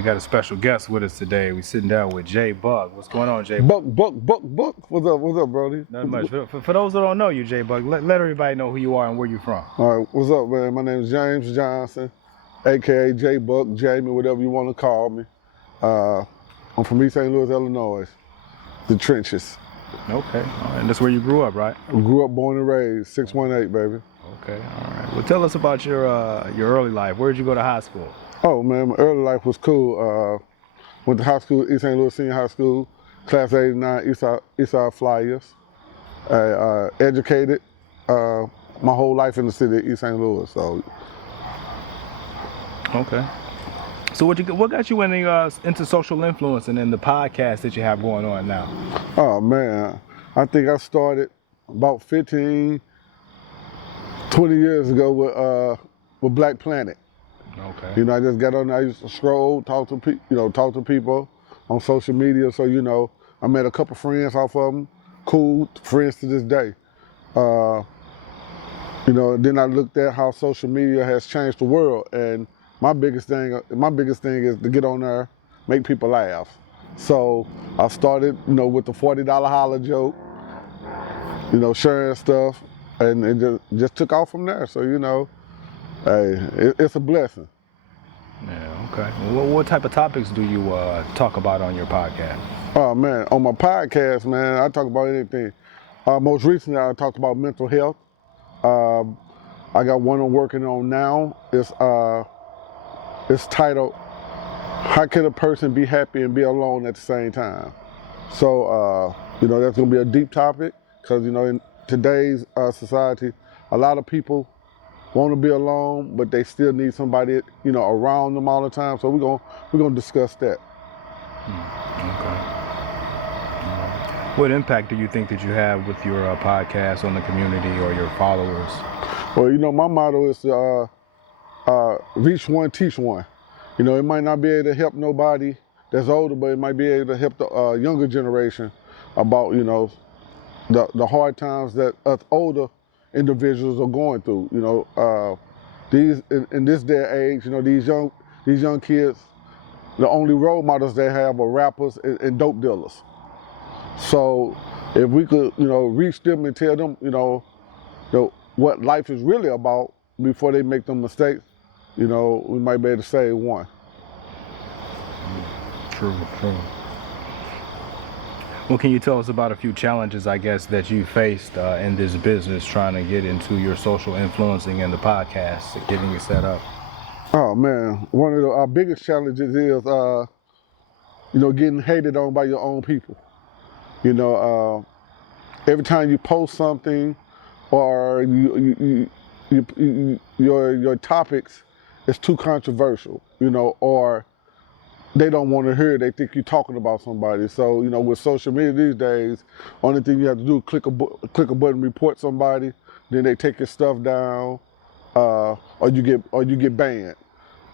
we got a special guest with us today. We're sitting down with JAYBUCK. What's going on, JAYBUCK? Buck. What's up, Brody? Not much. For those that don't know you, JAYBUCK, let everybody know who you are and where you're from. All right, what's up, man? My name is James Johnson, aka JAYBUCK, Jamie, whatever you want to call me. I'm from East St. Louis, Illinois, the trenches. Okay, and that's where you grew up, right? Grew up, born and raised, 618, baby. Okay, all right. Well, tell us about your early life. Where did you go to high school? Oh man, my early life was cool. Went to high school, East St. Louis Senior High School, class 89, Eastside Flyers. Educated my whole life in the city of East St. Louis. So. Okay. So what got you into social influence and in the podcast that you have going on now? Oh man, I think I started about 15, 20 years ago with Black Planet. Okay. You know, I just got on there, I used to scroll, talk to people on social media. So, you know, I met a couple friends off of them, cool friends to this day. You know, then I looked at how social media has changed the world, and my biggest thing is to get on there, make people laugh. So I started, you know, with the $40 holler joke, you know, sharing stuff, and it just took off from there. So, you know, hey, it's a blessing. Yeah, okay. Well, what type of topics do you talk about on your podcast? Oh man, on my podcast, man, I talk about anything. Most recently, I talked about mental health. I got one I'm working on now. It's titled, "How Can a Person Be Happy and Be Alone at the Same Time?" So, you know, that's gonna be a deep topic, because, you know, in today's society, a lot of people want to be alone, but they still need somebody, you know, around them all the time. So we're gonna discuss that. Okay. What impact do you think that you have with your podcast on the community or your followers? Well, you know, my motto is to reach one, teach one. You know, it might not be able to help nobody that's older, but it might be able to help the younger generation about, you know, the hard times that us older individuals are going through. You know, in this day and age, you know, these young kids, the only role models they have are rappers and dope dealers. So if we could, you know, reach them and tell them, you know, what life is really about before they make them mistakes, you know, we might be able to save one. True. Well, can you tell us about a few challenges, I guess, that you faced in this business trying to get into your social influencing and the podcast, getting it set up? Oh man, one of our biggest challenges is, you know, getting hated on by your own people. You know, every time you post something, or your topics is too controversial, you know, or they don't want to hear it. They think you're talking about somebody. So, you know, with social media these days, only thing you have to do is click a button, report somebody, then they take your stuff down, or you get banned.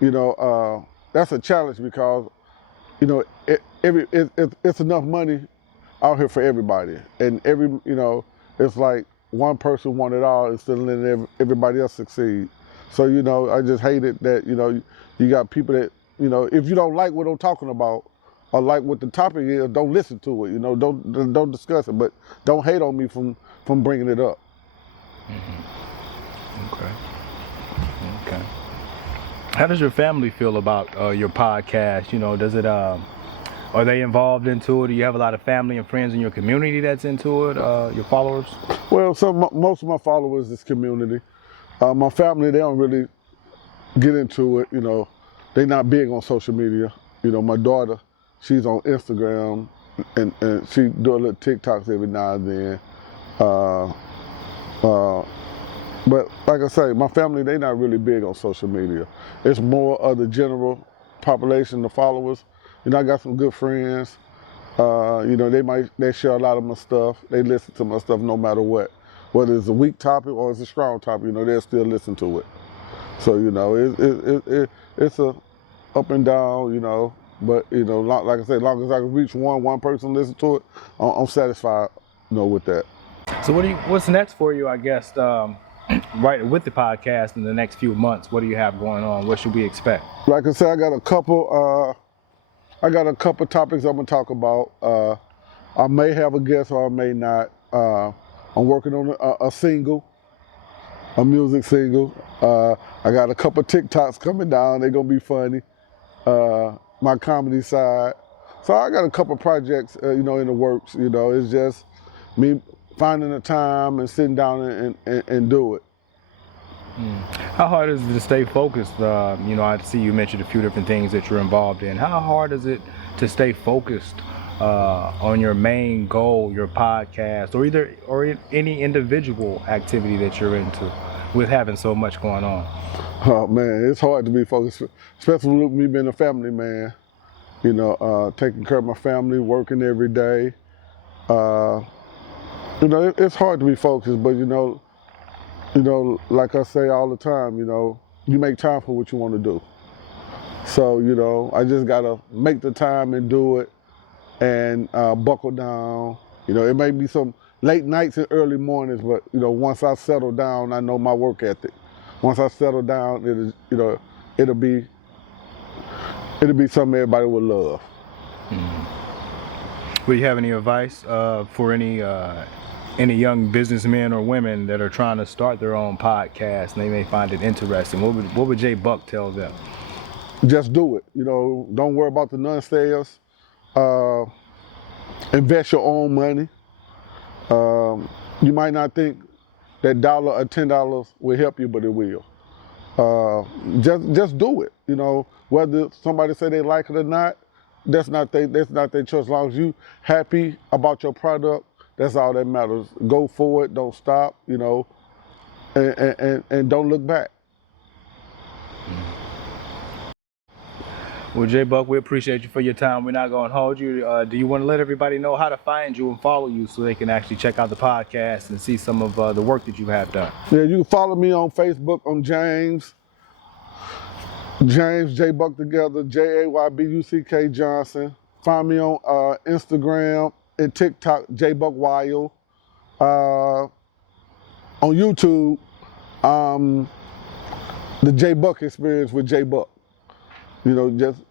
You know, that's a challenge, because, you know, it's enough money out here for everybody, and you know, it's like one person want it all instead of letting everybody else succeed. So, you know, I just hate it that, you know, you got people that, you know, if you don't like what I'm talking about or like what the topic is, don't listen to it. You know, don't discuss it, but don't hate on me from bringing it up. Mm-hmm. Okay. How does your family feel about your podcast? You know, does it are they involved into it? Do you have a lot of family and friends in your community that's into it? Your followers? Well, most of my followers is community. My family, they don't really get into it. You know, they're not big on social media. You know, my daughter, she's on Instagram, and she do a little TikToks every now and then. But like I say, my family, they not really big on social media. It's more of the general population, the followers. You know, I got some good friends. You know, they share a lot of my stuff. They listen to my stuff no matter what. Whether it's a weak topic or it's a strong topic, you know, they'll still listen to it. So, you know, it's a up and down, you know. But, you know, like I said, as long as I can reach one person listen to it, I'm satisfied, you know, with that. So what's next for you, I guess, right with the podcast in the next few months? What do you have going on? What should we expect? Like I said, I got a couple I got a couple topics I'm gonna talk about. I may have a guest or I may not. I'm working on a single, a music single. I got a couple TikToks coming down. They're gonna be funny. My comedy side. So I got a couple projects, in the works. It's just me finding the time and sitting down and do it. How hard is it to stay focused? I see you mentioned a few different things that you're involved in. How hard is it to stay focused on your main goal, your podcast, or any individual activity that you're into, with having so much going on? Oh man, it's hard to be focused, especially with me being a family man. Taking care of my family, working every day. It's hard to be focused, but like I say all the time, you make time for what you want to do. So, I just gotta make the time and do it and buckle down. It may be some late nights and early mornings, but once I settle down, I know my work ethic. Once I settle down, it'll be something everybody will love. Will you have any advice for any young businessmen or women that are trying to start their own podcast and they may find it interesting? What would JAYBUCK tell them? Just do it. Don't worry about the non-sales. Invest your own money. You might not think that $1 or $10 will help you, but it will. Just do it. Whether somebody say they like it or not, that's not their choice. As long as you happy about your product, that's all that matters. Go for it. Don't stop. And don't look back. Well, JAYBUCK, we appreciate you for your time. We're not going to hold you. Do you want to let everybody know how to find you and follow you so they can actually check out the podcast and see some of the work that you have done? Yeah, you can follow me on Facebook. I'm James JAYBUCK together, JAYBUCK Johnson. Find me on Instagram and TikTok, JAYBUCK. On YouTube, the JAYBUCK Experience with JAYBUCK.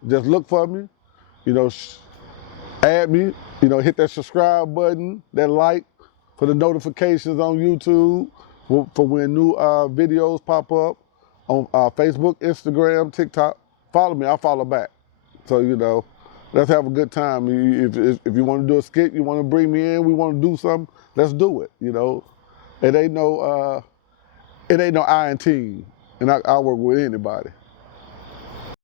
Just look for me, add me, hit that subscribe button, that like for the notifications on YouTube for when new videos pop up on Facebook, Instagram, TikTok. Follow me, I'll follow back. So, let's have a good time. If you want to do a skit, you want to bring me in, we want to do something, let's do it. It ain't no I in team, and I work with anybody.